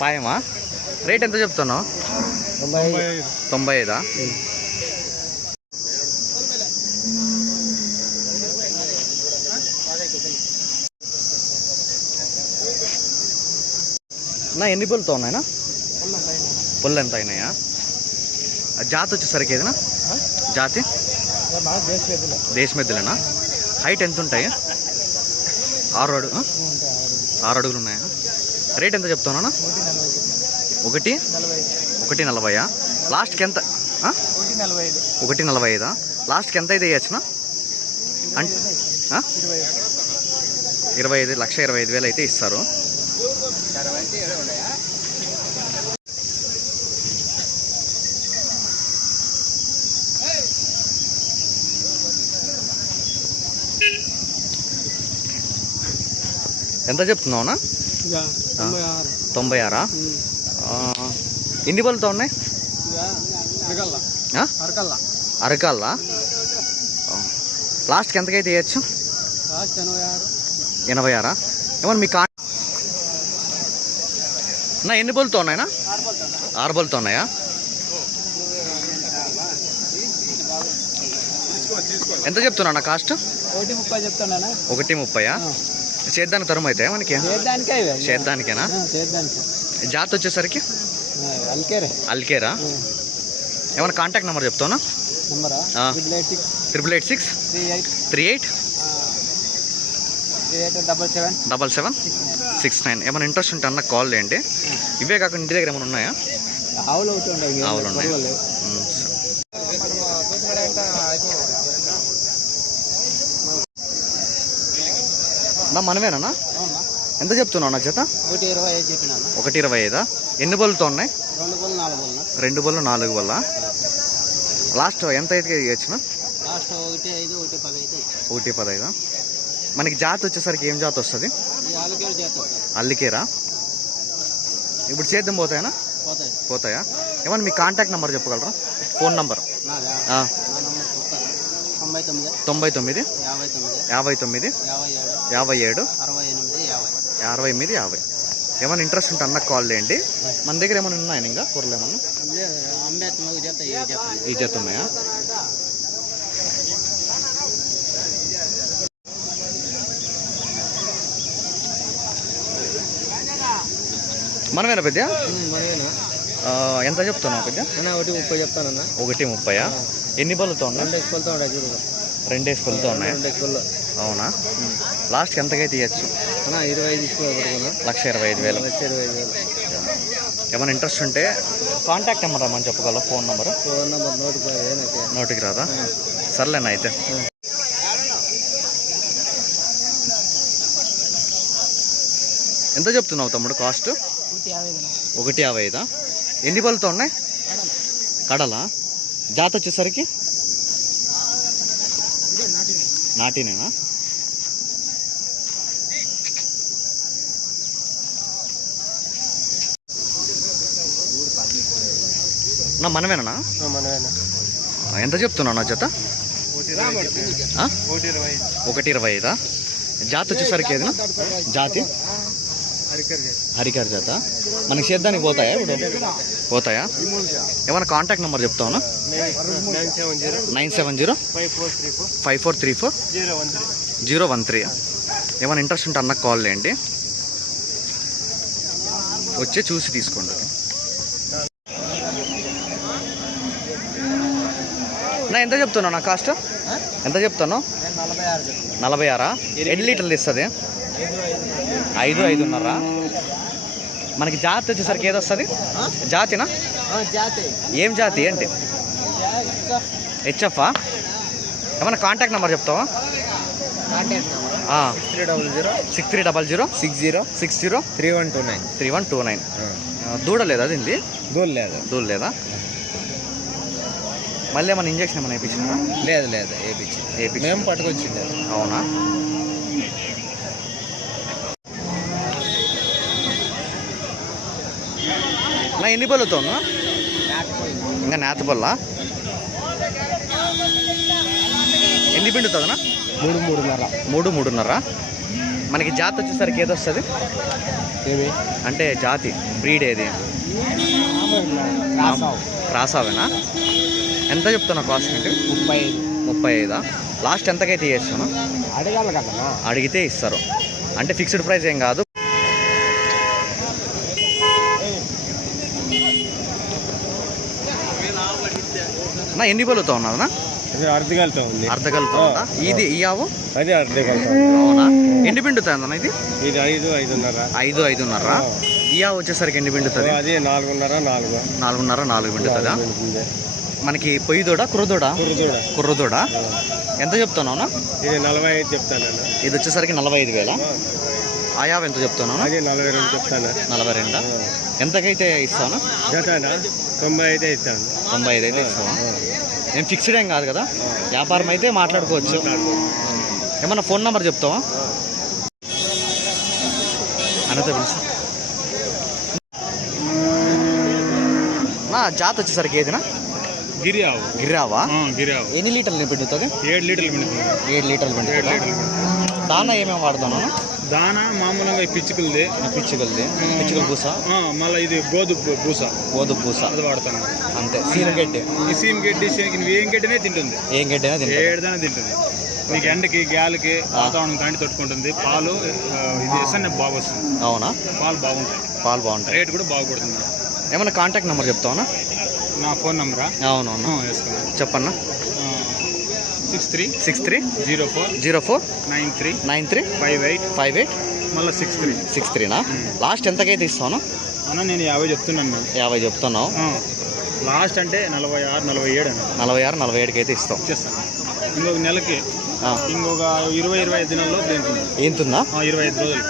పాయమా? Rate ఎంత చెప్తున్నావు? తొంభై ఐదా. నా ఎన్ని పళ్ళుతో ఉన్నాయినా? పళ్ళు ఎంత అయినాయా? ఆ జాతి వచ్చేసరికి ఏదైనా? జాతి? దేశమెద్దులేనా? హైట్ ఎంత ఉంటాయి ఆరు అడుగు ఆరు అడుగులు ఉన్నాయా? రేట్ ఎంత చెప్తానా ఒకటి ఒకటి నలభైయా? లాస్ట్కి ఎంత ఒకటి నలభై ఐదా లాస్ట్కి ఎంత అయితే వేయచ్చునా అంటే ఇరవై ఐదు లక్ష ఇరవై ఐదు వేలు అయితే ఇస్తారు. ఎంత చెప్తున్నావునా? తొంభై ఆరా. ఎన్ని పళ్ళతో ఉన్నాయి? అరకల్లా. అరకాలా లాస్ట్కి ఎంతకైతే వేయచ్చు ఎనభై ఆరు. ఏమన్నా మీ కా నా ఎన్ని బోల్తో ఉన్నాయనా ఆరు బోల్తో ఉన్నాయా. ఎంత చెప్తున్నా కాస్ట్? ఒకటి ముప్పై చెప్తానా ఒకటి ముప్పయా? చేద్దానికి తరం అయితే మనకి. చేద్దానికేనా? జాతి వచ్చేసరికి? అల్కేరే. ఏమైనా కాంటాక్ట్ నెంబర్ చెప్తానా. Triple eight six. Three eight. Double seven. Double seven? Six nine. ఏమైనా ఇంట్రెస్ట్ ఉంటే అన్న కాల్ చేయండి. ఇవే కాకుండా ఇంటి దగ్గర ఏమైనా ఉన్నాయా? ఆవులు ఉన్నాయి. నా మనమేనా ఎంత చెప్తున్నావు నా చేత ఒకటి ఇరవై ఐదు ఎన్ని బళ్ళతో ఉన్నాయి? రెండు బళ్ళు నాలుగు బల్ల లాస్ట్ ఎంత అయితే లాస్ట్ ఒకటి పదైదా మనకి జాతి వచ్చేసరికి ఏం జాతి వస్తుంది? అల్లికేరా ఇప్పుడు చేద్దాం పోతాయనా? పోతాయి. పోతాయా? ఏమన్నా మీ కాంటాక్ట్ నెంబర్ చెప్పగలరా? ఫోన్ నంబర్ నాదా ఆ, నా నంబర్ కొత్త తొంభై తొమ్మిది? యాభై తొమ్మిది? యాభై ఏడు? అరవై ఎనిమిది? యాభై ఏమైనా ఇంట్రెస్ట్ ఉంటే అన్న కాల్ చేయండి. మన దగ్గర ఏమైనా ఉన్నాయా ఇంకా కూరలు ఏమన్నా? ఈ జత ఉన్నాయా? మనమేనా పెద్ద? ఎంత చెప్తున్నావు పెద్ద? ఒకటి ముప్పై చెప్తానన్నా. ఒకటి ముప్పయా? ఎన్ని బళ్ళతో ఉన్నాయి? రెండు చూడు పళ్ళతో ఉన్నాయి? రెండు అవునా? లాస్ట్కి ఎంతకైతే అన్న ఇరవై ఐదు లక్ష ఇరవై ఐదు వేలు. లక్ష ఇరవై ఐదు వేలు. ఏమైనా ఇంట్రెస్ట్ ఉంటే కాంటాక్ట్ నెంబర్ రమ్మని చెప్పగలరా phone number? Phone number note ఏనైతే నోటికి రాదా? సర్లేనా అయితే. ఎంత చెప్తున్నావు తమ్ముడు కాస్ట్? ఒకటి యాభై ఐదా. ఎన్ని పళ్ళతో ఉన్నాయి? కడలా? జాత వచ్చేసరికి? నాటినేనా? నా మనమేనా? ఎంత చెప్తున్నావు నా జత? ఒకటి ఇరవై ఐదా? జాతి వచ్చేసరికి ఏదైనా? జాతి. హరికర్ జాత. మనకి చేద్దానికి పోతాయా ఇప్పుడు? పోతాయా? ఏమైనా contact number చెప్తావునా? Nine seven zero? Nine seven zero five four three four? Zero one three. Zero one three ఏమైనా ఇంట్రెస్ట్ ఉంటే అన్నకు కాల్ చేయండి. వచ్చి చూసి తీసుకోండి. నా ఎంత చెప్తున్నావు నా కాస్ట్ ఎంత చెప్తాను నేను నలభై ఆరు చెప్తాను నలభై ఆరా? ఎన్ని లీటర్లు ఇస్తుంది? ఐదు ఐదు ఐదు ఐదున్నర? మనకి జాతి వచ్చేసరికి ఏది వస్తుంది జాతినా? జాతి. ఏం జాతి ఏంటి? హెచ్ఎఫా ఏమన్నా కాంటాక్ట్ నెంబర్ చెప్తావా? Contact three double zero. Six three double zero. Six zero. Six zero. Three one two nine. Three one two nine. దూడ లేదా అది ఇది దూరం లేదు. దూడ లేదా? మళ్ళీ ఏమైనా ఇంజక్షన్ ఏమైనా వేయించినా లేదు లేదు ఏపిచ్చి వేయించి మేము పట్టుకొచ్చింది అవునా? నా ఎన్ని పళ్ళతో ఇంకా నేత పళ్ళ పిండుతుందనా మూడు మూడున్నర. మూడు మూడున్నర. మనకి జాతి వచ్చేసరికి ఏది వస్తుంది? ఏమి అంటే జాతి బ్రీడ్ ఏది? క్రాసావేనా ఎంత చెప్తున్నావు కాస్ట్ అంటే ముప్పై ముప్పై ఐదా? లాస్ట్ ఎంతకైతే చేస్తాను అడగాలి కదన్నా. అడిగితే ఇస్తారు. అంటే ఫిక్స్డ్ ప్రైస్ ఏం కాదు. నా ఎన్ని పలుతా ఉన్నావునా అర్ధగలుతా ఉంది. అర్ధగలుతా ఉందా? ఇది ఈ ఆవు? అది అర్ధగలుతా అవునా? ఎన్ని పిండుతుంది ఇది? ఇది ఐదు ఐదున్నర. ఐదు ఐదున్నర? ఈ ఆవు వచ్చేసరికి ఎన్ని పిండుతుంది? అది నాలుగున్నర నాలుగు. నాలుగున్నర నాలుగు పిండుతుందా. మనకి పొయ్యి దూడ కుర్రదూడ కుర్రదూడ ఎంత చెప్తున్నావునా ఇది నలభై ఐదు చెప్తానన్న ఇది వచ్చేసరికి నలభై ఐదు వేల? ఆ యావ ఎంత చెప్తున్నాను అది నలభై రెండు చెప్తాను. నలభై రెండా? ఎంతకైతే ఇస్తాను? జతనా తొంభై అయితే ఇస్తాను. తొంభై ఐదు అయితే ఇస్తావా? నేను ఫిక్స్డ్ ఏం కాదు కదా? వ్యాపారం అయితే మాట్లాడుకోవచ్చు. ఏమన్నా ఫోన్ నెంబర్ చెప్తావా? అన్నతో పిలుసు. నా జాత్ వచ్చేసరికి ఏదినా? గిరి ఆవు గిరావా? ఆ, గిరి ఆవు ఎన్ని లీటర్లు పెట్టుతుంది ఏడు లీటర్లు పిండుతుంది ఏడు లీటర్లు పెట్టుతుందా దానా ఏమేమి వాడతాను దానా మామూలుగా ఈ పిచ్చుకలది. పిచ్చుకలది. పిచ్చుకల పూస? మళ్ళీ ఇది గోధుమ పూస. గోధుమ పూస. అది వాడతాను. అంతే. సీన గడ్డి. ఈ సీమ్ గడ్డి నువ్వు ఏం గడ్డినే తింటుంది. ఏం గడ్డి అయినా తింటాం ఏడుదనే తింటుంది. నీకు ఎండకి గాలికి వాతావరణం కంటి తట్టుకుంటుంది. పాలు ఇది ఎస్ఎన్ బాగా వస్తుంది. అవునా? పాలు బాగుంటాయి. పాలు బాగుంటాయి. రేట్ కూడా బాగుపడుతుంది ఏమన్నా కాంటాక్ట్ నెంబర్ చెప్తావా నా ఫోన్ నంబరా? అవునవును. చెప్పన్నా. Six three six three zero four zero four nine three nine three five eight five eight మళ్ళీ సిక్స్ త్రీ సిక్స్ త్రీనా? లాస్ట్ ఎంతకైతే ఇస్తాను అన్న నేను యాభై చెప్తున్నాను యాభై చెప్తున్నావు. లాస్ట్ అంటే నలభై ఆరు నలభై ఏడు అన్న. నలభై ఆరు నలభై ఏడుకి అయితే ఇస్తాం ఇచ్చేస్తాను ఇంకొక నెలకి ఇంకొక ఇరవై ఇరవై ఐదు దినాల్లో దేంతుంది ఏంతుందా? ఇరవై ఐదు రోజులు.